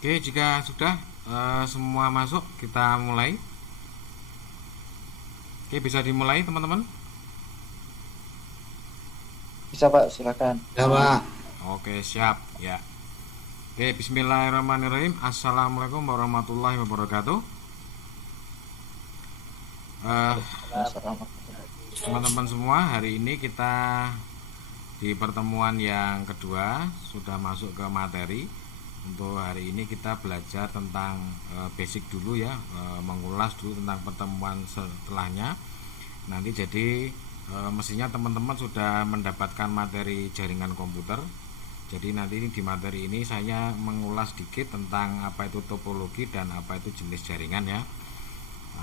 Oke, jika sudah semua masuk, kita mulai. Oke, bisa dimulai teman-teman. Bisa Pak, silakan. Ya Pak, Oke, siap ya. Oke, bismillahirrahmanirrahim. Assalamualaikum warahmatullahi wabarakatuh. Eh, Waalaikumsalam. Teman-teman semua, hari ini kita di pertemuan yang kedua sudah masuk ke materi. Untuk hari ini kita belajar tentang basic dulu ya, mengulas dulu tentang pertemuan setelahnya. Nanti jadi mestinya teman-teman sudah mendapatkan materi jaringan komputer. Jadi nanti di materi ini saya mengulas sedikit tentang apa itu topologi dan apa itu jenis jaringan ya.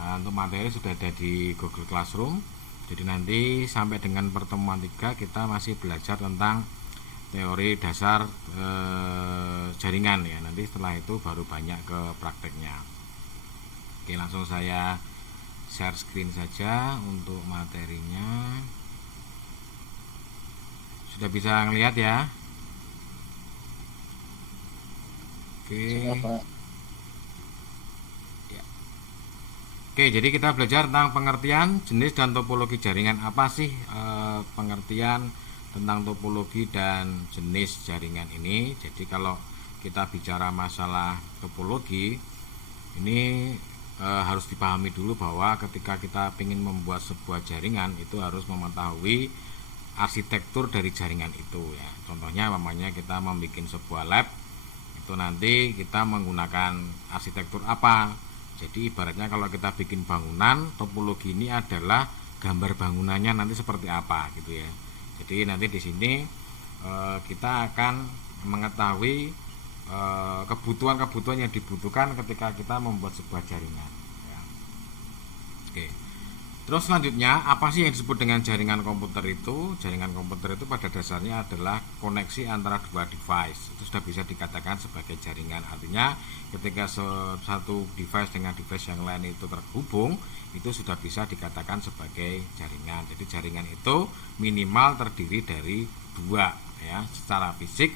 Nah, untuk materi sudah ada di Google Classroom. Jadi nanti sampai dengan pertemuan 3 kita masih belajar tentang teori dasar jaringan ya. Nanti setelah itu baru banyak ke prakteknya. Oke, langsung saya share screen saja untuk materinya. Sudah bisa ngelihat ya? Oke. Sudah Pak. Ya. Oke, jadi kita belajar tentang pengertian jenis dan topologi jaringan. Apa sih pengertian tentang topologi dan jenis jaringan ini? Jadi kalau kita bicara masalah topologi, ini harus dipahami dulu bahwa ketika kita ingin membuat sebuah jaringan itu harus mengetahui arsitektur dari jaringan itu ya. Contohnya namanya kita membuat sebuah lab, itu nanti kita menggunakan arsitektur apa. Jadi ibaratnya kalau kita bikin bangunan, topologi ini adalah gambar bangunannya nanti seperti apa gitu ya. Jadi nanti di sini kita akan mengetahui kebutuhan-kebutuhan yang dibutuhkan ketika kita membuat sebuah jaringan ya. Oke. Terus selanjutnya, apa sih yang disebut dengan jaringan komputer itu? Jaringan komputer itu pada dasarnya adalah koneksi antara dua device. Itu sudah bisa dikatakan sebagai jaringan. Artinya ketika satu device dengan device yang lain itu terhubung, itu sudah bisa dikatakan sebagai jaringan. Jadi jaringan itu minimal terdiri dari dua ya, secara fisik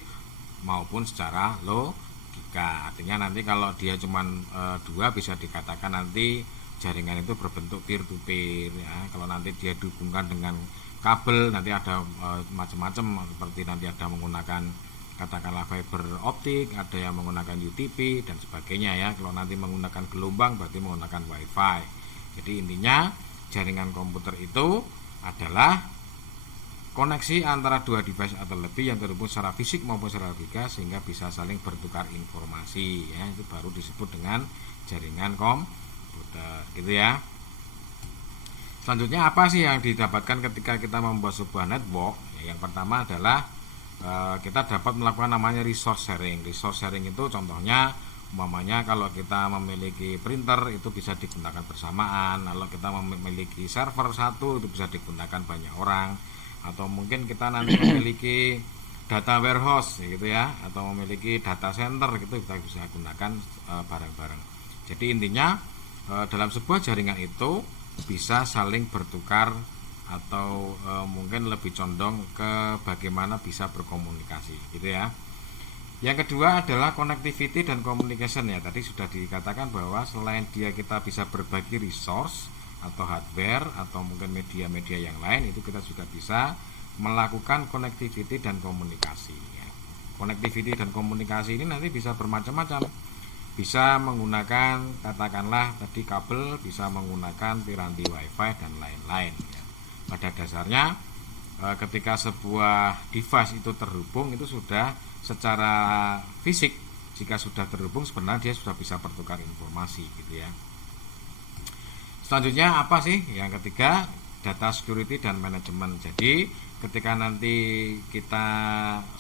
maupun secara logika. Artinya nanti kalau dia cuma dua, bisa dikatakan nanti jaringan itu berbentuk peer to peer ya. Kalau nanti dia dihubungkan dengan kabel, nanti ada macam-macam, seperti nanti ada menggunakan katakanlah fiber optik, ada yang menggunakan UTP dan sebagainya ya. Kalau nanti menggunakan gelombang berarti menggunakan wifi. Jadi intinya jaringan komputer itu adalah koneksi antara dua device atau lebih yang terhubung secara fisik maupun secara logika sehingga bisa saling bertukar informasi ya. Itu baru disebut dengan jaringan komputer gitu ya. Selanjutnya apa sih yang didapatkan ketika kita membuat sebuah network ya, yang pertama adalah kita dapat melakukan namanya resource sharing. Resource sharing itu contohnya umpamanya kalau kita memiliki printer itu bisa digunakan bersamaan, kalau kita memiliki server satu itu bisa digunakan banyak orang, atau mungkin kita nanti memiliki data warehouse gitu ya, atau memiliki data center gitu, kita bisa gunakan bareng-bareng. Jadi intinya dalam sebuah jaringan itu bisa saling bertukar atau mungkin lebih condong ke bagaimana bisa berkomunikasi gitu ya. Yang kedua adalah connectivity dan communication ya. Tadi sudah dikatakan bahwa selain dia kita bisa berbagi resource atau hardware atau mungkin media-media yang lain, itu kita juga bisa melakukan connectivity dan komunikasi ya. Connectivity dan komunikasi ini nanti bisa bermacam-macam. Bisa menggunakan katakanlah tadi kabel, bisa menggunakan piranti wifi dan lain-lain ya. Pada dasarnya ketika sebuah device itu terhubung, itu sudah secara fisik, jika sudah terhubung sebenarnya dia sudah bisa bertukar informasi gitu ya. Selanjutnya apa sih? Yang ketiga, data security dan manajemen. Jadi ketika nanti kita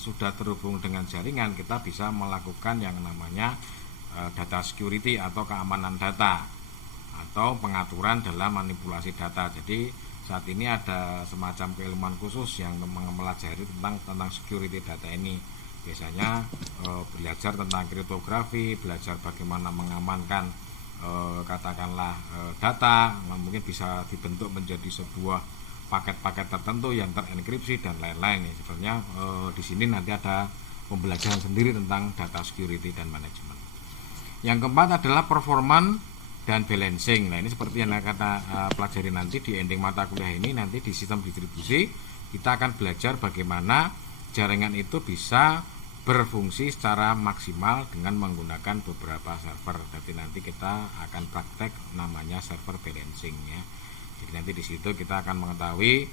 sudah terhubung dengan jaringan, kita bisa melakukan yang namanya data security atau keamanan data atau pengaturan dalam manipulasi data. Jadi saat ini ada semacam keilmuan khusus yang mempelajari tentang security data ini. Biasanya belajar tentang kriptografi, belajar bagaimana mengamankan katakanlah data, mungkin bisa dibentuk menjadi sebuah paket-paket tertentu yang terenkripsi dan lain-lain. Sebenarnya di sini nanti ada pembelajaran sendiri tentang data security dan manajemen. Yang keempat adalah performance dan balancing. Nah, ini seperti yang kita pelajari nanti di ending mata kuliah ini. Nanti di sistem distribusi kita akan belajar bagaimana jaringan itu bisa berfungsi secara maksimal dengan menggunakan beberapa server. Jadi nanti kita akan praktek namanya server balancing ya. Jadi nanti di situ kita akan mengetahui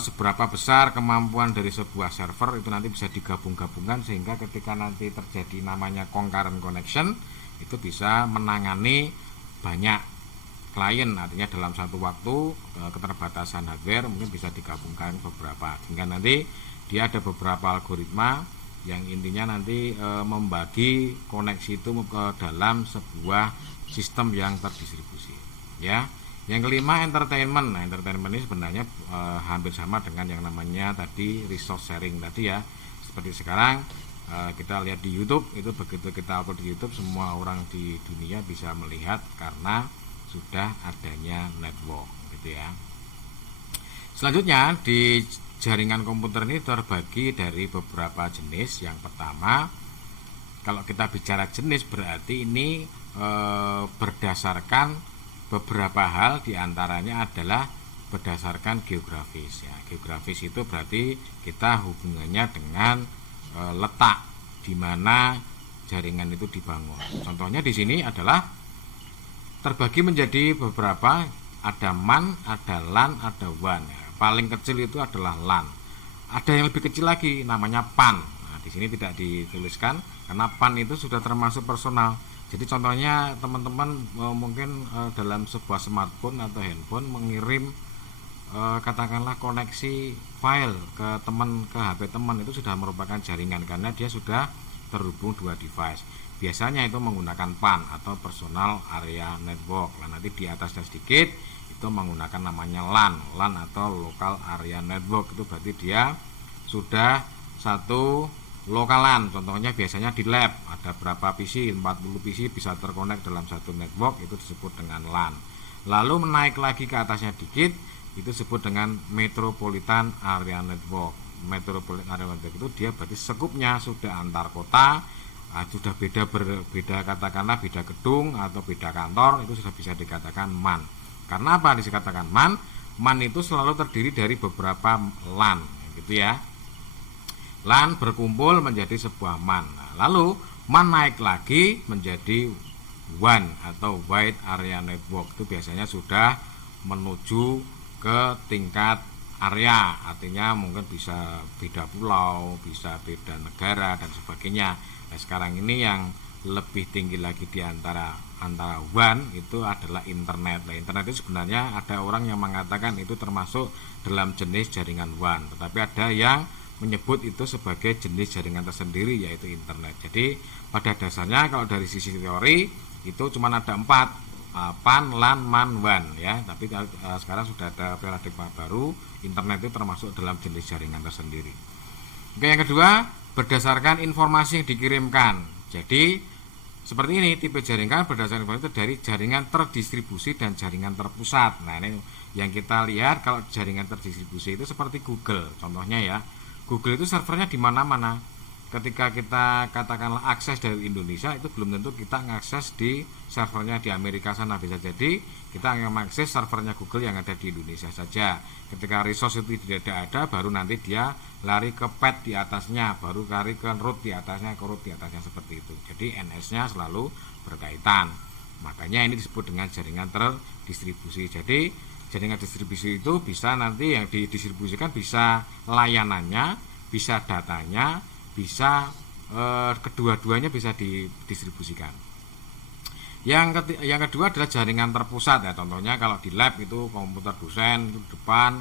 seberapa besar kemampuan dari sebuah server itu nanti bisa digabung-gabungkan, sehingga ketika nanti terjadi namanya concurrent connection itu bisa menangani banyak klien. Artinya dalam satu waktu keterbatasan hardware mungkin bisa digabungkan beberapa, sehingga nanti dia ada beberapa algoritma yang intinya nanti membagi koneksi itu ke dalam sebuah sistem yang terdistribusi ya. Yang kelima, entertainment. Nah, entertainment ini sebenarnya hampir sama dengan yang namanya tadi resource sharing tadi ya. Seperti sekarang kita lihat di YouTube, itu begitu kita upload di YouTube, semua orang di dunia bisa melihat karena sudah adanya network gitu ya. Selanjutnya di jaringan komputer ini terbagi dari beberapa jenis. Yang pertama, kalau kita bicara jenis berarti ini berdasarkan beberapa hal, diantaranya adalah berdasarkan geografis ya. Geografis itu berarti kita hubungannya dengan letak di mana jaringan itu dibangun. Contohnya di sini adalah terbagi menjadi beberapa, ada MAN, ada LAN, ada WAN ya. Paling kecil itu adalah LAN. Ada yang lebih kecil lagi namanya PAN. Nah, di sini tidak dituliskan karena PAN itu sudah termasuk personal. Jadi contohnya teman-teman mungkin dalam sebuah smartphone atau handphone mengirim katakanlah koneksi file ke HP teman, itu sudah merupakan jaringan karena dia sudah terhubung dua device. Biasanya itu menggunakan PAN atau personal area network. Nah, nanti di atasnya sedikit itu menggunakan namanya LAN atau local area network. Itu berarti dia sudah satu lokalan. Contohnya biasanya di lab ada berapa PC, 40 PC bisa terkonek dalam satu network, itu disebut dengan LAN. Lalu menaik lagi ke atasnya dikit, itu disebut dengan metropolitan area network. Metropolitan area network itu dia berarti sekupnya sudah antar kota, sudah beda katakanlah beda gedung atau beda kantor, itu sudah bisa dikatakan MAN. Karena apa dikatakan MAN? MAN itu selalu terdiri dari beberapa LAN gitu ya. LAN berkumpul menjadi sebuah MAN. Nah, lalu MAN naik lagi menjadi WAN atau Wide Area Network. Itu biasanya sudah menuju ke tingkat area, artinya mungkin bisa beda pulau, bisa beda negara dan sebagainya. Nah, sekarang ini yang lebih tinggi lagi di antara WAN itu adalah internet. Nah, internet itu sebenarnya ada orang yang mengatakan itu termasuk dalam jenis jaringan WAN, tetapi ada yang menyebut itu sebagai jenis jaringan tersendiri, yaitu internet. Jadi pada dasarnya kalau dari sisi teori itu cuma ada 4, PAN, LAN, MAN, WAN ya. Tapi sekarang sudah ada paradigma baru, internet itu termasuk dalam jenis jaringan tersendiri. Oke, yang kedua, berdasarkan informasi yang dikirimkan. Jadi seperti ini tipe jaringan berdasarkan informasi itu dari jaringan terdistribusi dan jaringan terpusat. Nah, ini yang kita lihat kalau jaringan terdistribusi itu seperti Google contohnya ya. Google itu servernya di mana-mana. Ketika kita katakanlah akses dari Indonesia, itu belum tentu kita mengakses di servernya di Amerika sana. Bisa jadi kita akan mengakses servernya Google yang ada di Indonesia saja. Ketika resource itu tidak ada, baru nanti dia lari ke path di atasnya, baru lari ke root di atasnya, ke root di atasnya, seperti itu. Jadi NS-nya selalu berkaitan. Makanya ini disebut dengan jaringan terdistribusi. Jadi jaringan distribusi itu bisa nanti yang didistribusikan bisa layanannya, bisa datanya, bisa kedua-duanya bisa didistribusikan. Yang kedua adalah jaringan terpusat ya. Contohnya kalau di lab itu komputer dosen itu depan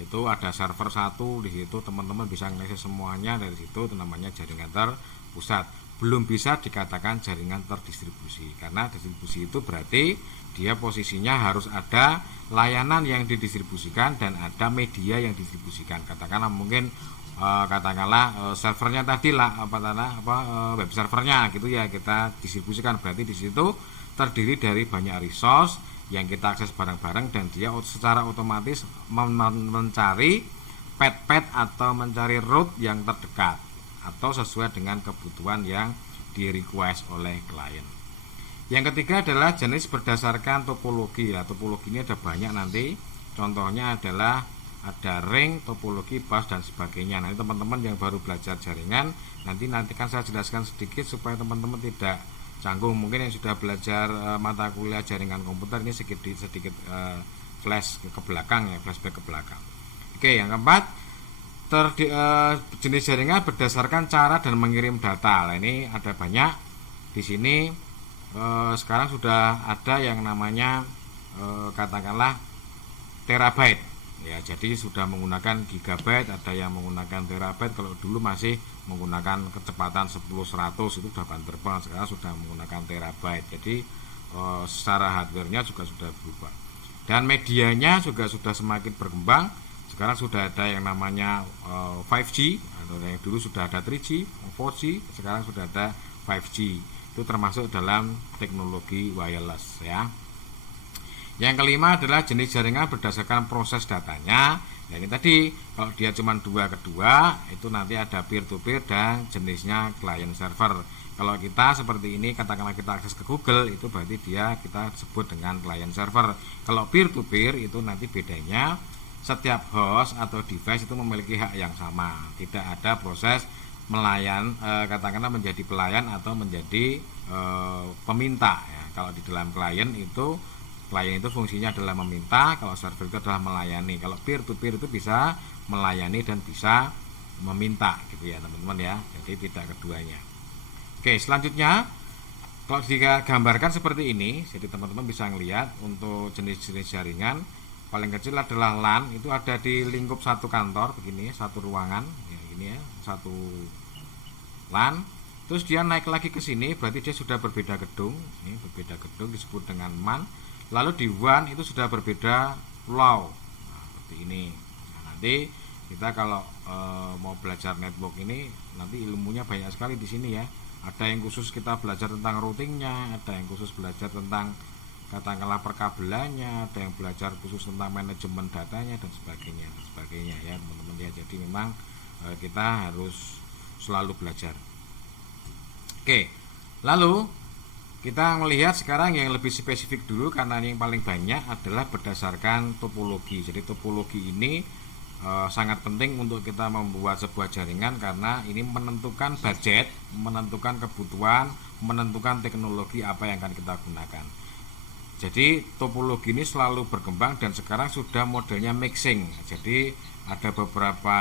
itu ada server satu, di situ teman-teman bisa mengakses semuanya dari situ, itu namanya jaringan terpusat. Belum bisa dikatakan jaringan terdistribusi karena distribusi itu berarti dia posisinya harus ada layanan yang didistribusikan dan ada media yang didistribusikan. Katakanlah mungkin servernya tadi lah web servernya gitu ya, kita distribusikan, berarti di situ terdiri dari banyak resource yang kita akses bareng-bareng dan dia secara otomatis mencari path atau mencari route yang terdekat atau sesuai dengan kebutuhan yang di request oleh klien. Yang ketiga adalah jenis berdasarkan topologi. Ya, topologi ini ada banyak nanti. Contohnya adalah ada ring, topologi, bus dan sebagainya. Nanti teman-teman yang baru belajar jaringan nanti kan saya jelaskan sedikit supaya teman-teman tidak canggung. Mungkin yang sudah belajar mata kuliah jaringan komputer ini sedikit flash ke belakang ya, flashback ke belakang. Oke, yang keempat jenis jaringan berdasarkan cara dan mengirim data. Nah, ini ada banyak di sini. Sekarang sudah ada yang namanya katakanlah terabyte ya, jadi sudah menggunakan gigabyte, ada yang menggunakan terabyte. Kalau dulu masih menggunakan kecepatan 10-100 itu sudah terbang, sekarang sudah menggunakan terabyte. Jadi secara hardware-nya juga sudah berubah, dan medianya juga sudah semakin berkembang. Sekarang sudah ada yang namanya 5G, atau yang dulu sudah ada 3G, 4G, sekarang sudah ada 5G. Itu termasuk dalam teknologi wireless ya. Yang kelima adalah jenis jaringan berdasarkan proses datanya. Nah, ini tadi kalau dia cuma 2 ke 2 itu nanti ada peer to peer dan jenisnya client server. Kalau kita seperti ini, katakanlah kita akses ke Google, itu berarti kita sebut dengan client server. Kalau peer to peer itu nanti bedanya setiap host atau device itu memiliki hak yang sama. Tidak ada proses katakanlah menjadi pelayan atau menjadi peminta ya. Kalau di dalam klien itu fungsinya adalah meminta, kalau server itu adalah melayani. Kalau peer to peer itu bisa melayani dan bisa meminta gitu ya teman-teman ya. Jadi tidak keduanya. Oke, selanjutnya kalau digambarkan seperti ini, jadi teman-teman bisa melihat untuk jenis-jenis jaringan. Paling kecil adalah LAN, itu ada di lingkup satu kantor begini, satu ruangan ya, gini ya, satu LAN. Terus dia naik lagi ke sini, berarti dia sudah berbeda gedung. Ini berbeda gedung disebut dengan MAN. Lalu di WAN itu sudah berbeda pulau. Nah, seperti ini. Nah, nanti kita kalau mau belajar network ini nanti ilmunya banyak sekali di sini ya. Ada yang khusus kita belajar tentang routingnya, ada yang khusus belajar tentang katakanlah perkabelannya, ada yang belajar khusus tentang manajemen datanya dan sebagainya ya teman-teman ya. Jadi memang kita harus selalu belajar. Oke, lalu kita melihat sekarang yang lebih spesifik dulu, karena yang paling banyak adalah berdasarkan topologi. Jadi topologi ini sangat penting untuk kita membuat sebuah jaringan, karena ini menentukan budget, menentukan kebutuhan, menentukan teknologi apa yang akan kita gunakan. Jadi topologi ini selalu berkembang dan sekarang sudah modelnya mixing. Jadi ada beberapa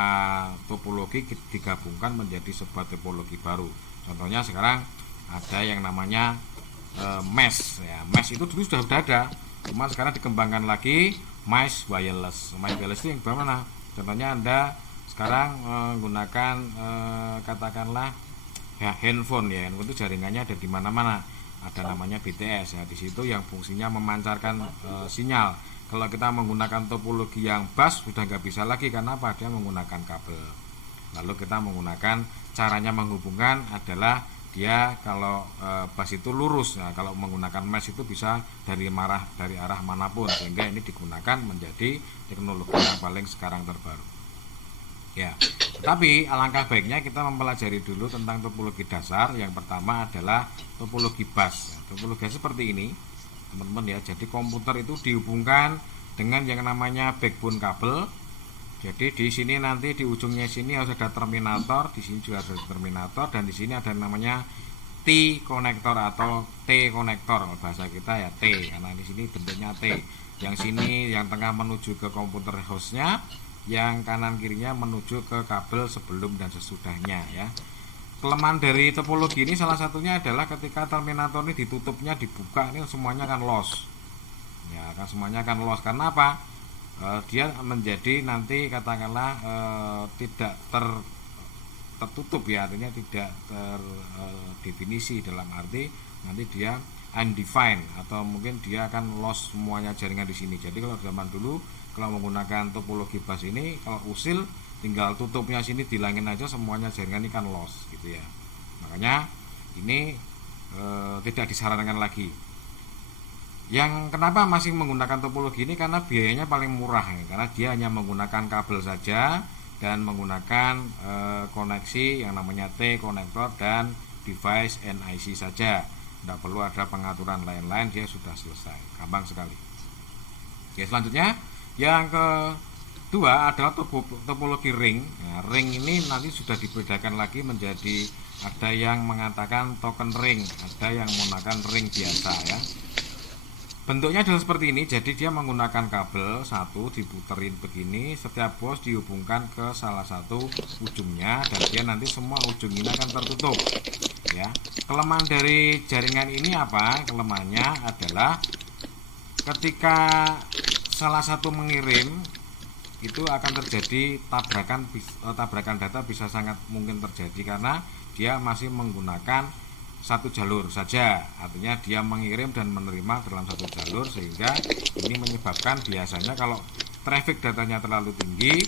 topologi digabungkan menjadi sebuah topologi baru. Contohnya sekarang ada yang namanya mesh ya. Mesh itu dulu sudah ada, cuma sekarang dikembangkan lagi mesh wireless. Mesh wireless itu yang bagaimana? Contohnya Anda sekarang menggunakan katakanlah ya handphone ya. Handphone itu jaringannya ada di mana-mana. Ada namanya BTS ya, di situ yang fungsinya memancarkan sinyal. Kalau kita menggunakan topologi yang bus sudah nggak bisa lagi, karena apa? Dia menggunakan kabel. Lalu kita menggunakan caranya menghubungkan adalah dia kalau bus itu lurus. Nah, kalau menggunakan mesh itu bisa dari arah manapun, sehingga ini digunakan menjadi teknologi yang paling sekarang terbaru. Ya, tetapi alangkah baiknya kita mempelajari dulu tentang topologi dasar. Yang pertama adalah topologi bus. Topologi seperti ini, teman-teman ya. Jadi komputer itu dihubungkan dengan yang namanya backbone kabel. Jadi di sini nanti di ujungnya sini harus ada terminator, di sini juga ada terminator, dan di sini ada yang namanya T konektor atau T konektor bahasa kita ya, T, karena di sini bentuknya T. Yang sini yang tengah menuju ke komputer hostnya, yang kanan kirinya menuju ke kabel sebelum dan sesudahnya ya. Kelemahan dari topologi ini salah satunya adalah ketika terminator ini ditutupnya, dibuka, ini semuanya akan loss ya, semuanya akan loss. Karena apa? Dia menjadi nanti katakanlah tidak tertutup ya, artinya tidak terdefinisi, dalam arti nanti dia undefined atau mungkin dia akan loss semuanya jaringan di sini. Jadi kalau zaman dulu kalau menggunakan topologi bus ini, kalau usil tinggal tutupnya sini dilangin aja, semuanya jaringan ini kan loss gitu ya. Makanya ini tidak disarankan lagi. Yang kenapa masih menggunakan topologi ini, karena biayanya paling murah ya, karena dia hanya menggunakan kabel saja dan menggunakan koneksi yang namanya T konektor dan device NIC saja. tidak perlu ada pengaturan lain-lain, dia sudah selesai, gampang sekali. Oke, selanjutnya yang kedua adalah topologi ring. Nah, ring ini nanti sudah dibedakan lagi menjadi ada yang mengatakan token ring, ada yang menggunakan ring biasa ya. Bentuknya adalah seperti ini, jadi dia menggunakan kabel satu diputerin begini, setiap bos dihubungkan ke salah satu ujungnya dan dia nanti semua ujung ini akan tertutup ya. Kelemahan dari jaringan ini apa? Kelemahannya adalah ketika salah satu mengirim itu akan terjadi tabrakan data, bisa sangat mungkin terjadi karena dia masih menggunakan satu jalur saja, artinya dia mengirim dan menerima dalam satu jalur, sehingga ini menyebabkan biasanya kalau traffic datanya terlalu tinggi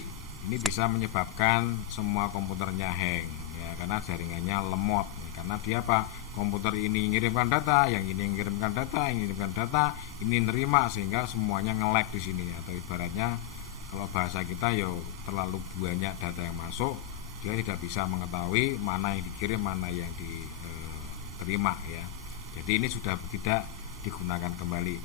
ini bisa menyebabkan semua komputernya hang ya, karena jaringannya lemot, karena dia apa, komputer ini mengirimkan data, yang ini mengirimkan data, yang mengirimkan data, ini nerima, sehingga semuanya nge-lag di sini, atau ibaratnya kalau bahasa kita yo terlalu banyak data yang masuk, dia tidak bisa mengetahui mana yang dikirim, mana yang diterima ya. Jadi ini sudah tidak digunakan kembali.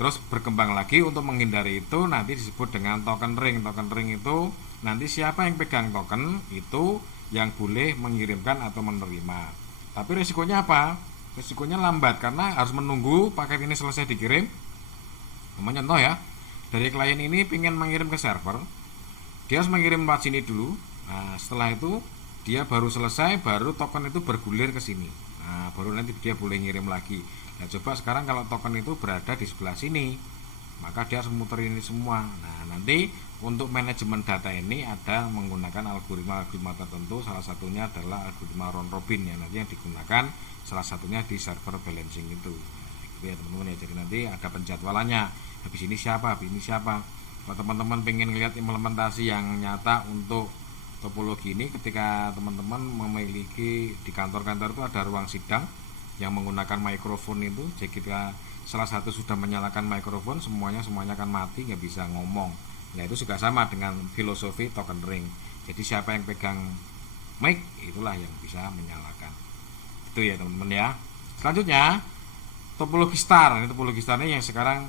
Terus berkembang lagi untuk menghindari itu nanti disebut dengan token ring. Token ring itu nanti siapa yang pegang token itu yang boleh mengirimkan atau menerima. Tapi risikonya apa? Risikonya lambat karena harus menunggu paket ini selesai dikirim. Namanya contoh ya, dari klien ini ingin mengirim ke server, dia harus mengirim lewat sini dulu. Nah, setelah itu dia baru selesai, baru token itu bergulir ke sini. Nah, baru nanti dia boleh ngirim lagi. Nah, coba sekarang kalau token itu berada di sebelah sini, maka dia harus muter ini semua. Nah, nanti untuk manajemen data ini ada menggunakan algoritma tertentu. Salah satunya adalah algoritma round robin yang nanti yang digunakan salah satunya di server balancing itu. Nah, gitu ya teman-teman ya. Jadi nanti ada penjadwalannya. Habis ini siapa, habis ini siapa. Kalau teman-teman pengen lihat implementasi yang nyata untuk topologi ini, ketika teman-teman memiliki di kantor-kantor itu ada ruang sidang yang menggunakan mikrofon itu, jadi ketika salah satu sudah menyalakan mikrofon, semuanya akan mati, nggak bisa ngomong. Nah, itu juga sama dengan filosofi token ring. Jadi siapa yang pegang mic itulah yang bisa menyalakan. Itu ya teman-teman ya. Selanjutnya topologi star. Ini topologi star ini yang sekarang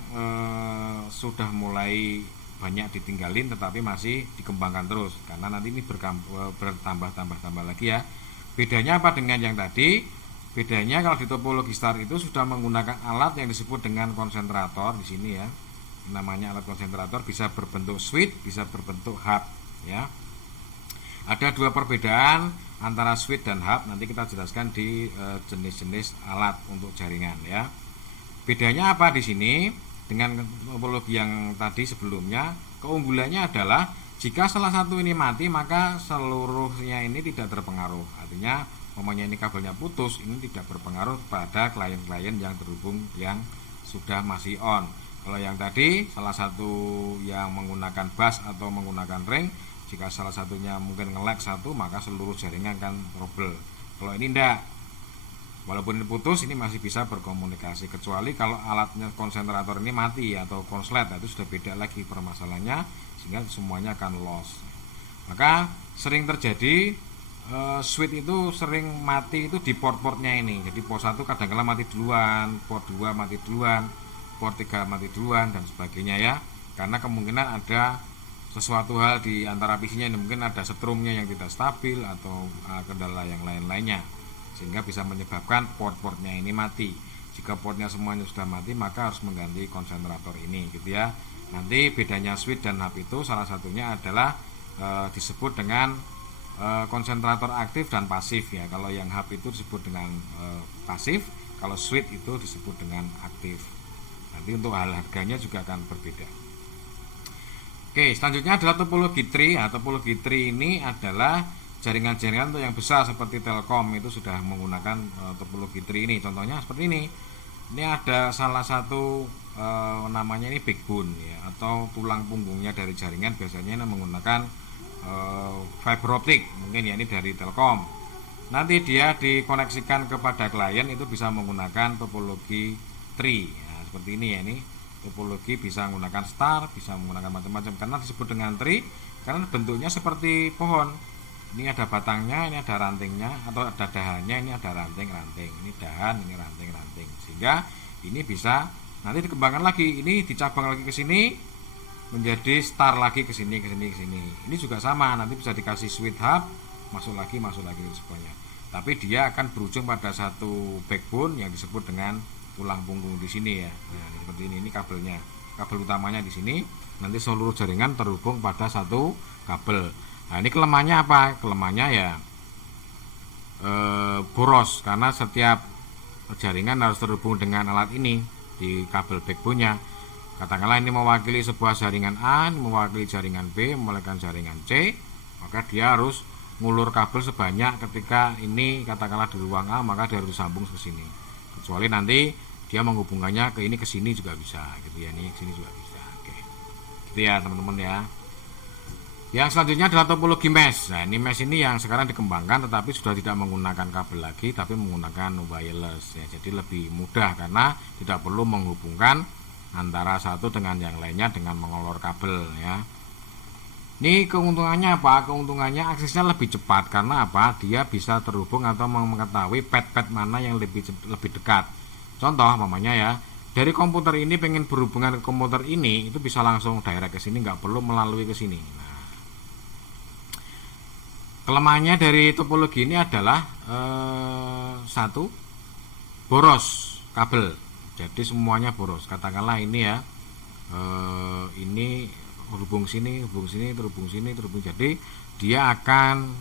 sudah mulai banyak ditinggalin tetapi masih dikembangkan terus karena nanti ini bertambah lagi ya. Bedanya apa dengan yang tadi? Bedanya kalau di topologi star itu sudah menggunakan alat yang disebut dengan konsentrator di sini ya. Namanya alat konsentrator, bisa berbentuk switch, bisa berbentuk hub ya. Ada dua perbedaan antara switch dan hub, nanti kita jelaskan di jenis-jenis alat untuk jaringan ya. Bedanya apa di sini? Dengan topologi yang tadi sebelumnya, keunggulannya adalah jika salah satu ini mati maka seluruhnya ini tidak terpengaruh. Artinya umpamanya ini kabelnya putus, ini tidak berpengaruh pada klien-klien yang terhubung yang sudah masih on. Kalau yang tadi salah satu yang menggunakan bus atau menggunakan ring, jika salah satunya mungkin nge-lag satu maka seluruh jaringan akan trouble. Kalau ini tidak, walaupun ini putus, ini masih bisa berkomunikasi, kecuali kalau alatnya konsentrator ini mati atau konslet, itu sudah beda lagi permasalahannya, sehingga semuanya akan loss. Maka sering terjadi switch itu sering mati itu di port-portnya ini. Jadi port 1 kadang-kadang mati duluan, port 2 mati duluan, port 3 mati duluan dan sebagainya ya. Karena kemungkinan ada sesuatu hal di antara PC-nya, mungkin ada setrumnya yang tidak stabil atau kendala yang lain-lainnya, sehingga bisa menyebabkan port-portnya ini mati. Jika portnya semuanya sudah mati maka harus mengganti konsentrator ini gitu ya. Nanti bedanya switch dan hub itu salah satunya adalah disebut dengan konsentrator aktif dan pasif ya. Kalau yang hub itu disebut dengan pasif, kalau switch itu disebut dengan aktif. Nanti untuk harganya juga akan berbeda. Oke, selanjutnya adalah topologi tree. Nah, topologi tree ini adalah jaringan-jaringan untuk yang besar seperti Telkom itu sudah menggunakan topologi tree ini. Contohnya seperti ini. Ini ada salah satu namanya ini backbone ya, atau tulang punggungnya dari jaringan, biasanya ini menggunakan fiber optik, mungkin ya ini dari Telkom. Nanti dia dikoneksikan kepada klien itu bisa menggunakan topologi tree. Nah, seperti ini ya, ini topologi bisa menggunakan star, bisa menggunakan macam-macam karena disebut dengan tree karena bentuknya seperti pohon. Ini ada batangnya, ini ada rantingnya, atau ada dahannya, ini ada ranting-ranting. Ini dahan, ini ranting-ranting. routing, sehingga ini bisa nanti dikembangkan lagi, ini dicabang lagi ke sini menjadi star lagi ke sini ke sini ke sini. Ini juga sama, nanti bisa dikasih switch hub, masuk lagi semuanya. Tapi dia akan berujung pada satu backbone yang disebut dengan tulang punggung di sini ya. Nah, seperti ini kabelnya. Kabel utamanya di sini, nanti seluruh jaringan terhubung pada satu kabel. Nah, ini kelemahannya apa? Kelemahannya ya boros, karena setiap jaringan harus terhubung dengan alat ini di kabel backbone-nya. Katakanlah ini mewakili sebuah jaringan A, ini mewakili jaringan B, mewakili jaringan C, maka dia harus ngulur kabel sebanyak. Ketika ini katakanlah di ruang A, maka dia harus sambung ke sini. Kecuali nanti dia menghubungkannya ke ini ke sini juga bisa gitu ya, ini ke sini juga bisa. Oke. Gitu ya teman-teman ya. Yang selanjutnya adalah topologi mesh. Nah, ini mesh ini yang sekarang dikembangkan, tetapi sudah tidak menggunakan kabel lagi, tapi menggunakan wireless ya. Jadi lebih mudah karena tidak perlu menghubungkan antara satu dengan yang lainnya dengan mengolor kabel ya. Ini keuntungannya apa? Keuntungannya aksesnya lebih cepat, karena apa? Dia bisa terhubung atau mengetahui pad mana yang lebih dekat. Contoh namanya ya, dari komputer ini pengen berhubungan ke komputer ini, itu bisa langsung direct ke sini, nggak perlu melalui ke sini. Nah, kelemahannya dari topologi ini adalah satu, boros kabel. Jadi semuanya boros. Katakanlah ini ya, ini terhubung sini, terhubung sini. Jadi dia akan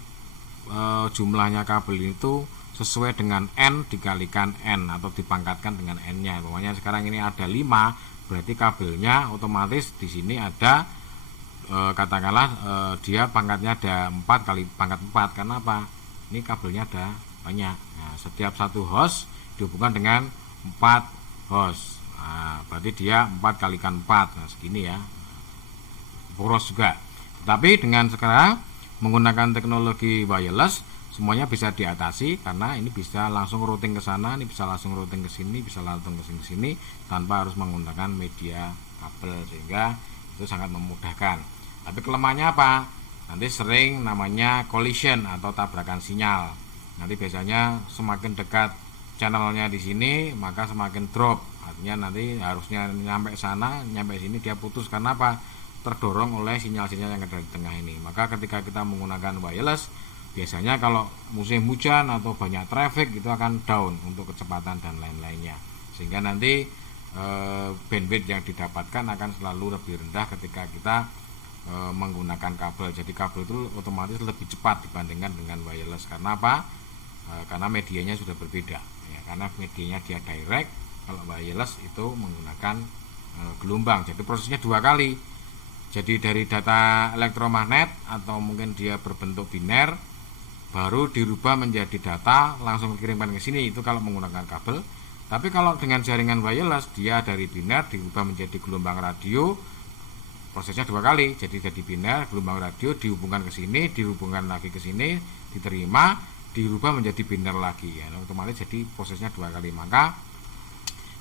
jumlahnya kabel itu sesuai dengan N dikalikan N atau dipangkatkan dengan N-nya. Pokoknya sekarang ini ada 5, berarti kabelnya otomatis di sini ada katakanlah dia pangkatnya ada 4 kali pangkat 4. Karena apa? Ini kabelnya ada banyak. Nah, setiap satu host dihubungkan dengan 4 host. Nah, berarti dia 4 kalikan 4. Nah, segini ya. Boros juga. Tapi dengan sekarang menggunakan teknologi wireless, semuanya bisa diatasi, karena ini bisa langsung routing ke sana, ini bisa langsung routing ke sini, bisa langsung ke sini tanpa harus menggunakan media kabel, sehingga itu sangat memudahkan. Tapi kelemahannya apa? Nanti sering namanya collision atau tabrakan sinyal. Nanti biasanya semakin dekat channelnya di sini, maka semakin drop. Artinya nanti harusnya nyampe sana, nyampe sini dia putus. Karena apa? Terdorong oleh sinyal-sinyal yang ada di tengah ini. Maka ketika kita menggunakan wireless, biasanya kalau musim hujan atau banyak traffic itu akan down untuk kecepatan dan lain-lainnya, sehingga nanti bandwidth yang didapatkan akan selalu lebih rendah ketika kita menggunakan kabel. Jadi kabel itu otomatis lebih cepat dibandingkan dengan wireless. Karena apa? Karena medianya sudah berbeda ya, karena medianya dia direct. Kalau wireless itu menggunakan gelombang, jadi prosesnya 2 kali. Jadi dari data elektromagnet atau mungkin dia berbentuk biner, baru dirubah menjadi data langsung dikirimkan ke sini, itu kalau menggunakan kabel. Tapi kalau dengan jaringan wireless, dia dari biner dirubah menjadi gelombang radio, prosesnya 2 kali. Jadi biner, gelombang radio dihubungkan ke sini, dihubungkan lagi ke sini, diterima, dirubah menjadi biner lagi ya. Otomatis jadi prosesnya 2 kali. Maka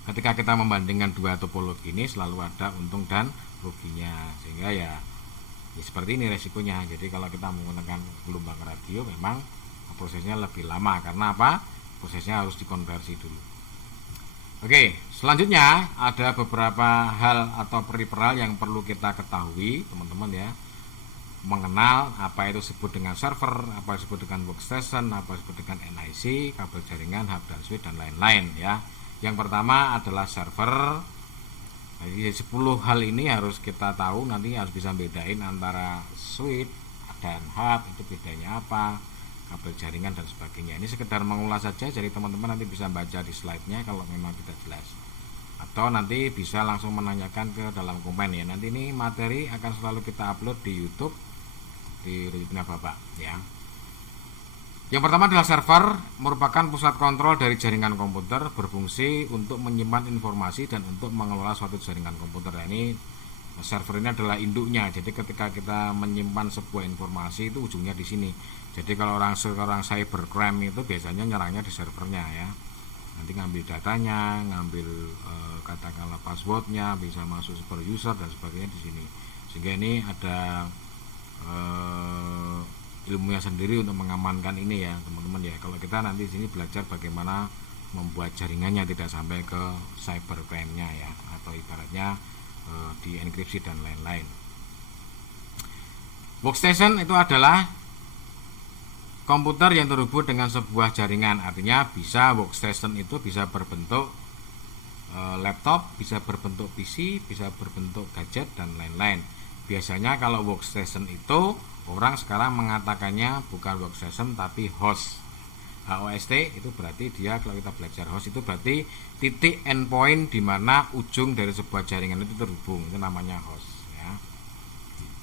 ketika kita membandingkan dua topologi ini selalu ada untung dan ruginya, sehingga ya seperti ini resikonya. Jadi kalau kita menggunakan gelombang radio memang prosesnya lebih lama, karena apa? Prosesnya harus dikonversi dulu. Oke, selanjutnya ada beberapa hal atau peripheral yang perlu kita ketahui teman-teman ya. Mengenal apa itu disebut dengan server, apa disebut dengan workstation, apa disebut dengan NIC, kabel jaringan, hub dan switch dan lain-lain ya. Yang pertama adalah server. Jadi 10 hal ini harus kita tahu, nanti harus bisa bedain antara switch dan hub itu bedanya apa, kabel jaringan dan sebagainya. Ini sekedar mengulas saja, jadi teman-teman nanti bisa baca di slide-nya kalau memang tidak jelas, atau nanti bisa langsung menanyakan ke dalam komen ya. Nanti ini materi akan selalu kita upload di YouTube, di YouTube-nya Bapak ya. Yang pertama adalah server, merupakan pusat kontrol dari jaringan komputer, berfungsi untuk menyimpan informasi dan untuk mengelola suatu jaringan komputer. Nah, ini server ini adalah induknya. Jadi ketika kita menyimpan sebuah informasi itu ujungnya di sini. Jadi kalau orang cybercrime itu biasanya nyerangnya di servernya ya. Nanti ngambil datanya, ngambil katakanlah passwordnya, bisa masuk super user dan sebagainya di sini. Sehingga ini ada ilmunya sendiri untuk mengamankan ini ya teman-teman ya. Kalau kita nanti di sini belajar bagaimana membuat jaringannya tidak sampai ke cybercrime-nya ya, atau ibaratnya dienkripsi dan lain-lain. Workstation itu adalah komputer yang terhubung dengan sebuah jaringan, artinya bisa workstation itu bisa berbentuk laptop, bisa berbentuk PC, bisa berbentuk gadget dan lain-lain. Biasanya kalau workstation itu orang sekarang mengatakannya bukan workstation tapi host. HOST itu berarti dia, kalau kita belajar host itu berarti titik endpoint di mana ujung dari sebuah jaringan itu terhubung, itu namanya host ya.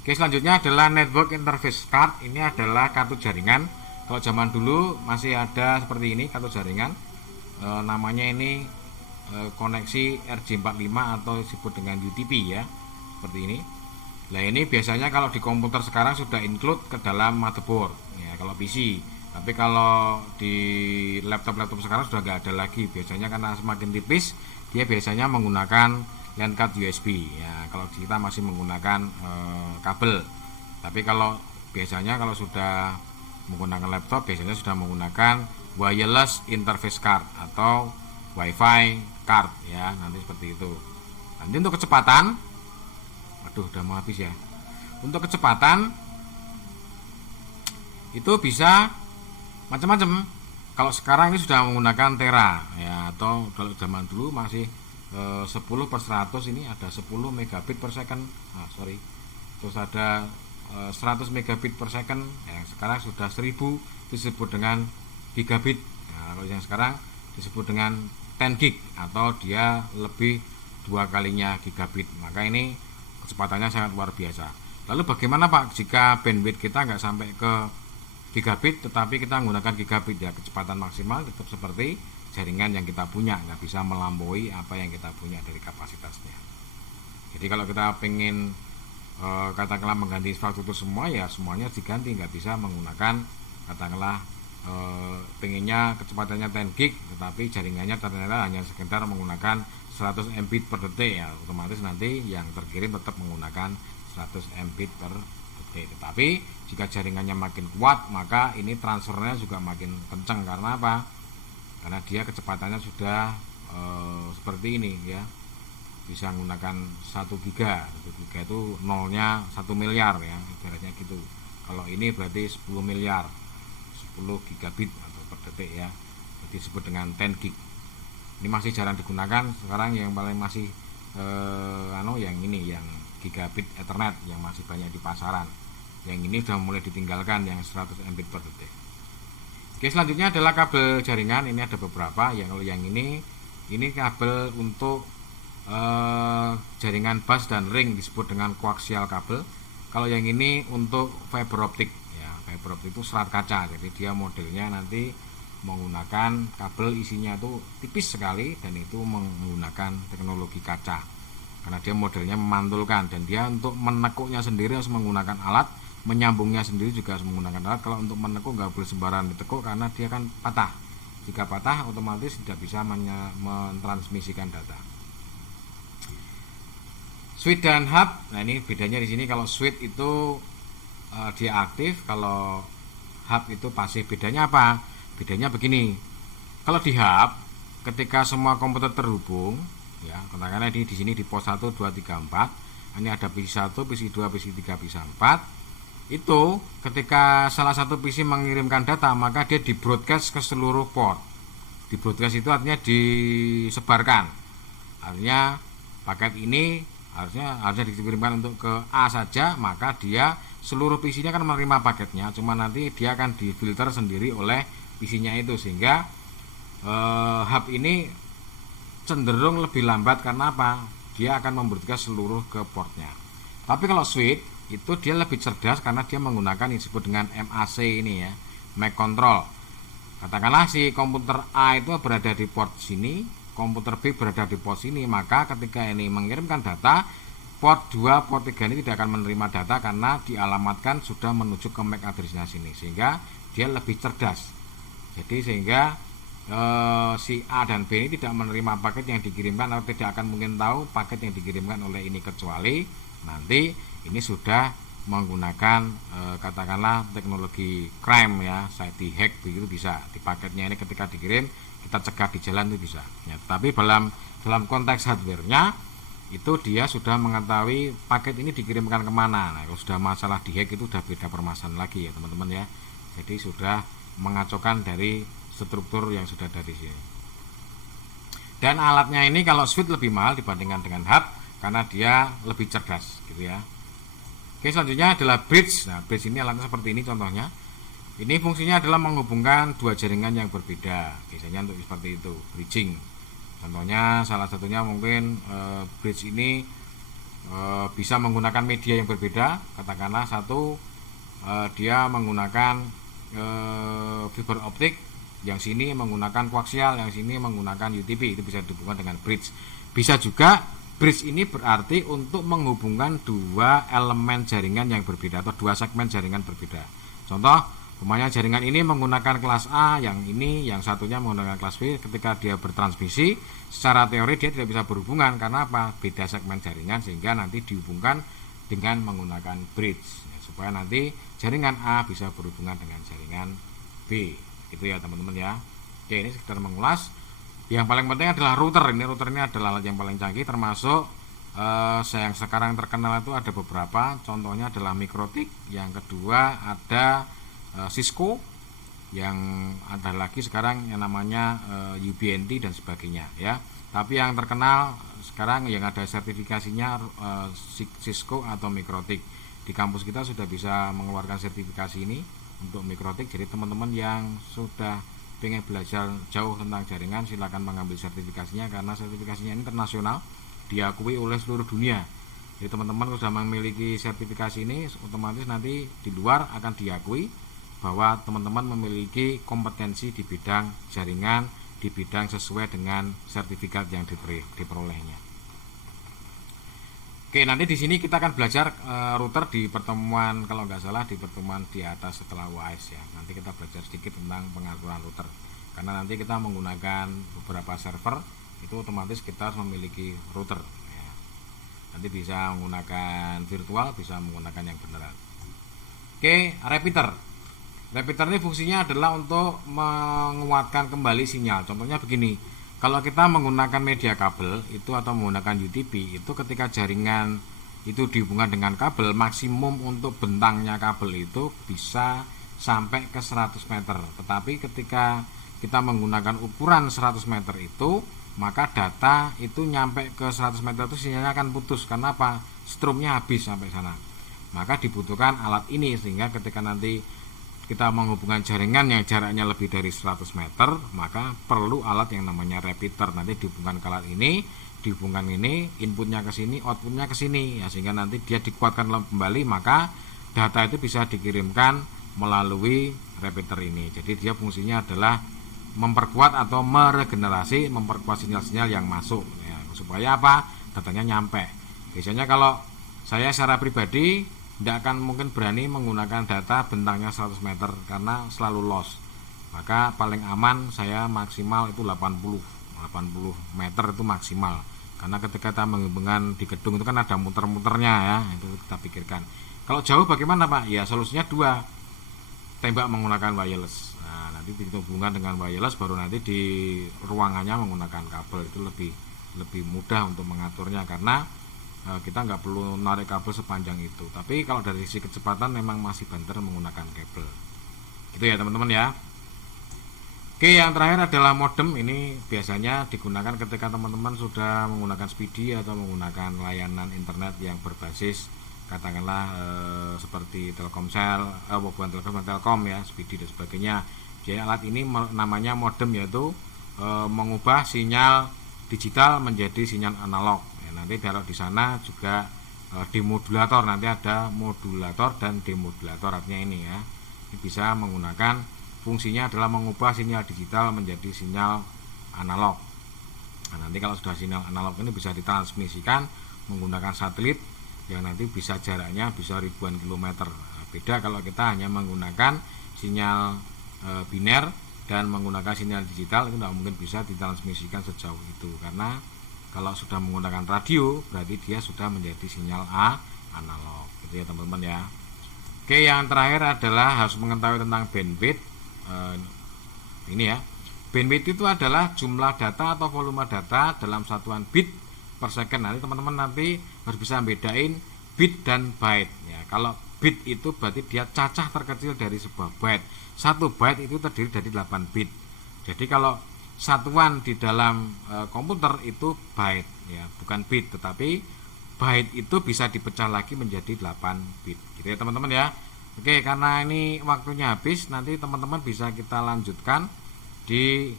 Oke, selanjutnya adalah network interface card. Ini adalah kartu jaringan. Kalau zaman dulu masih ada seperti ini kartu jaringan, namanya ini koneksi RJ45 atau disebut dengan UTP ya, seperti ini. Nah, ini biasanya kalau di komputer sekarang sudah include ke dalam motherboard ya, kalau PC. Tapi kalau di laptop sekarang sudah nggak ada lagi. Biasanya karena semakin tipis, dia biasanya menggunakan LAN card USB ya. Kalau kita masih menggunakan kabel. Tapi kalau biasanya kalau sudah menggunakan laptop, biasanya sudah menggunakan wireless interface card atau WiFi card ya, nanti seperti itu. Nanti untuk kecepatan, waduh udah mau habis ya. Untuk kecepatan itu bisa macam-macam. Kalau sekarang ini sudah menggunakan tera ya, atau kalau zaman dulu masih 10/100, ini ada 10 megabit per second. Terus ada 100 megabit per second. Yang sekarang sudah 1000 disebut dengan gigabit. Nah, kalau yang sekarang disebut dengan 10 gig atau dia lebih 2 kalinya gigabit. Maka ini kecepatannya sangat luar biasa. Lalu bagaimana Pak jika bandwidth kita nggak sampai ke gigabit tetapi kita menggunakan gigabit ya, kecepatan maksimal tetap seperti jaringan yang kita punya, nggak bisa melampaui apa yang kita punya dari kapasitasnya. Jadi kalau kita pengen katakanlah mengganti infrastruktur semua ya, semuanya diganti, nggak bisa menggunakan katakanlah pengennya kecepatannya 10 gig tetapi jaringannya ternyata hanya sekedar menggunakan 100 Mbit per detik ya, otomatis nanti yang terkirim tetap menggunakan 100 Mbit per detik. Tetapi jika jaringannya makin kuat maka ini transfernya juga makin kencang. Karena apa? Karena dia kecepatannya sudah seperti ini ya, bisa menggunakan 1 giga. 1 giga itu nolnya 1 miliar ya, ibaratnya gitu. Kalau ini berarti 10 miliar, 10 gigabit atau per detik ya, jadi disebut dengan 10 gig. Ini masih jarang digunakan sekarang. Yang paling masih yang ini, yang gigabit ethernet yang masih banyak di pasaran. Yang ini sudah mulai ditinggalkan yang 100 Mbit per detik. Oke, selanjutnya adalah kabel jaringan. Ini ada beberapa. Kalau yang ini kabel untuk jaringan bus dan ring disebut dengan koaksial kabel. Kalau yang ini untuk fiber optik ya, fiber optik itu serat kaca. Jadi dia modelnya nanti menggunakan kabel isinya itu tipis sekali dan itu menggunakan teknologi kaca. Karena dia modelnya memantulkan dan dia untuk menekuknya sendiri harus menggunakan alat, menyambungnya sendiri juga harus menggunakan alat. Kalau untuk menekuk nggak boleh sembarangan ditekuk karena dia kan patah. Jika patah otomatis tidak bisa mentransmisikan data. Switch dan hub. Nah, ini bedanya di sini. Kalau switch itu dia aktif, kalau hub itu pasif. Bedanya apa? Bedanya begini. Kalau di hub, ketika semua komputer terhubung ya, katakanlah di sini di pos 1 2 3 4, ini ada PC 1, PC 2, PC 3, PC 4. Itu ketika salah satu PC mengirimkan data, maka dia di broadcast ke seluruh port. Di broadcast itu artinya disebarkan. Artinya paket ini harusnya dikirimkan untuk ke A saja, maka dia seluruh PC-nya akan menerima paketnya, cuma nanti dia akan difilter sendiri oleh PC-nya itu, sehingga hub ini cenderung lebih lambat. Karena apa? Dia akan membroadcast seluruh ke portnya. Tapi kalau switch itu dia lebih cerdas karena dia menggunakan yang disebut dengan MAC ini ya, Mac Control. Katakanlah si komputer A itu berada di port sini, komputer B berada di port sini, maka ketika ini mengirimkan data, port 2, port 3 ini tidak akan menerima data karena dialamatkan sudah menuju ke MAC address-nya sini, sehingga dia lebih cerdas. Jadi sehingga si A dan B ini tidak menerima paket yang dikirimkan atau tidak akan mungkin tahu paket yang dikirimkan oleh ini, kecuali nanti ini sudah menggunakan katakanlah teknologi crime ya, saya di hack begitu bisa. Di paketnya ini ketika dikirim kita cegah di jalan itu bisa ya. Tapi dalam konteks hardware-nya itu dia sudah mengetahui paket ini dikirimkan kemana. Nah, kalau sudah masalah di hack itu sudah beda permasalahan lagi ya teman-teman ya. Jadi sudah mengacaukan dari struktur yang sudah dari sini. Dan alatnya ini kalau switch lebih mahal dibandingkan dengan hub karena dia lebih cerdas gitu ya. Oke, selanjutnya adalah bridge. Nah, bridge ini alatnya seperti ini contohnya. Ini fungsinya adalah menghubungkan dua jaringan yang berbeda. Biasanya untuk seperti itu, bridging. Contohnya salah satunya mungkin bridge ini bisa menggunakan media yang berbeda. Katakanlah satu dia menggunakan fiber optik, yang sini menggunakan koaksial, yang sini menggunakan UTP. Itu bisa dihubungkan dengan bridge. Bisa juga bridge ini berarti untuk menghubungkan dua elemen jaringan yang berbeda atau dua segmen jaringan berbeda. Contoh, umpamanya jaringan ini menggunakan kelas A, yang ini yang satunya menggunakan kelas B. Ketika dia bertransmisi, secara teori dia tidak bisa berhubungan karena apa? Beda segmen jaringan, sehingga nanti dihubungkan dengan menggunakan bridge ya, supaya nanti jaringan A bisa berhubungan dengan jaringan B. Itu ya teman-teman ya. Oke, ini sekedar mengulas. Yang paling penting adalah router. Router ini adalah alat yang paling canggih, termasuk yang sekarang terkenal itu ada beberapa. Contohnya adalah Mikrotik. Yang kedua ada Cisco, yang ada lagi sekarang yang namanya UBNT dan sebagainya ya. Tapi yang terkenal sekarang yang ada sertifikasinya Cisco atau Mikrotik. Di kampus kita sudah bisa mengeluarkan sertifikasi ini untuk Mikrotik. Jadi teman-teman yang sudah pengen belajar jauh tentang jaringan silakan mengambil sertifikasinya, karena sertifikasinya ini internasional, diakui oleh seluruh dunia. Jadi teman-teman sudah memiliki sertifikasi ini, otomatis nanti di luar akan diakui bahwa teman-teman memiliki kompetensi di bidang jaringan, di bidang sesuai dengan sertifikat yang diperolehnya. Oke, nanti di sini kita akan belajar router di pertemuan, kalau nggak salah di pertemuan di atas setelah UAS ya. Nanti kita belajar sedikit tentang pengaturan router, karena nanti kita menggunakan beberapa server, itu otomatis kita harus memiliki router ya. Nanti bisa menggunakan virtual, bisa menggunakan yang beneran. Oke, repeater. Repeater ini fungsinya adalah untuk menguatkan kembali sinyal. Contohnya begini, kalau kita menggunakan media kabel itu atau menggunakan UTP, itu ketika jaringan itu dihubungkan dengan kabel, maksimum untuk bentangnya kabel itu bisa sampai ke 100 meter. Tetapi ketika kita menggunakan ukuran 100 meter itu, maka data itu nyampe ke 100 meter itu sinyalnya akan putus. Karena apa? Strumnya habis sampai sana. Maka dibutuhkan alat ini, sehingga ketika nanti kita menghubungkan jaringan yang jaraknya lebih dari 100 meter, maka perlu alat yang namanya repeater. Nanti dihubungkan ke alat ini, dihubungkan ini, inputnya ke sini, outputnya ke sini ya, sehingga nanti dia dikuatkan kembali, maka data itu bisa dikirimkan melalui repeater ini. Jadi dia fungsinya adalah memperkuat atau meregenerasi, memperkuat sinyal-sinyal yang masuk ya, supaya apa? Datanya nyampe. Biasanya kalau saya secara pribadi tidak akan mungkin berani menggunakan data bentangnya 100 meter karena selalu loss. Maka paling aman saya maksimal itu 80 meter itu maksimal. Karena ketika kita menghubungkan di gedung itu kan ada muter-muternya ya, itu kita pikirkan. Kalau jauh bagaimana Pak? Ya solusinya dua, tembak menggunakan wireless. Nah, nanti dihubungkan dengan wireless, baru nanti di ruangannya menggunakan kabel. Itu lebih mudah untuk mengaturnya, karena kita nggak perlu narik kabel sepanjang itu. Tapi kalau dari sisi kecepatan memang masih banter menggunakan kabel. Itu ya teman-teman ya. Oke, yang terakhir adalah modem. Ini biasanya digunakan ketika teman-teman sudah menggunakan Speedy atau menggunakan layanan internet yang berbasis katakanlah seperti Telkomsel, bukan Telkom ya, Speedy dan sebagainya. Jadi alat ini namanya modem, yaitu mengubah sinyal digital menjadi sinyal analog. Nanti kalau di sana juga demodulator, nanti ada modulator dan demodulator, artinya ini ya, ini bisa menggunakan fungsinya adalah mengubah sinyal digital menjadi sinyal analog. Nah, nanti kalau sudah sinyal analog ini bisa ditransmisikan menggunakan satelit yang nanti bisa jaraknya bisa ribuan kilometer. Nah, beda kalau kita hanya menggunakan sinyal biner dan menggunakan sinyal digital, itu tidak mungkin bisa ditransmisikan sejauh itu, karena kalau sudah menggunakan radio berarti dia sudah menjadi sinyal analog. Gitu ya teman-teman ya. Oke, yang terakhir adalah harus mengetahui tentang bandwidth. Ini ya, Bandwidth itu adalah jumlah data atau volume data dalam satuan bit per second. Nanti teman-teman nanti harus bisa bedain bit dan byte ya. Kalau bit itu berarti dia cacah terkecil dari sebuah byte. Satu byte itu terdiri dari 8 bit. Jadi kalau satuan di dalam komputer itu byte ya, bukan bit, tetapi byte itu bisa dipecah lagi menjadi 8 bit. Gitu ya teman-teman ya. Oke, karena ini waktunya habis, nanti teman-teman bisa kita lanjutkan di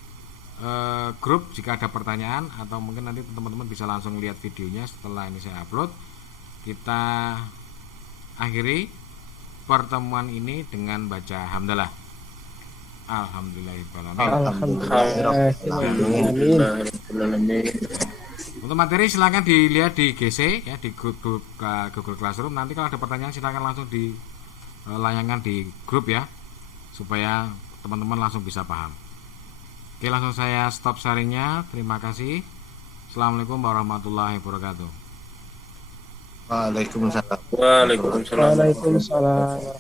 grup jika ada pertanyaan, atau mungkin nanti teman-teman bisa langsung lihat videonya setelah ini saya upload. Kita akhiri pertemuan ini dengan baca hamdalah. Alhamdulillah. Untuk materi silakan dilihat di GC ya, di grup Google Classroom. Nanti kalau ada pertanyaan silakan langsung di layangan di grup ya, supaya teman-teman langsung bisa paham. Oke, langsung saya stop sharingnya. Terima kasih. Assalamualaikum warahmatullahi wabarakatuh. Waalaikumsalam. Waalaikumsalam. Waalaikumsalam.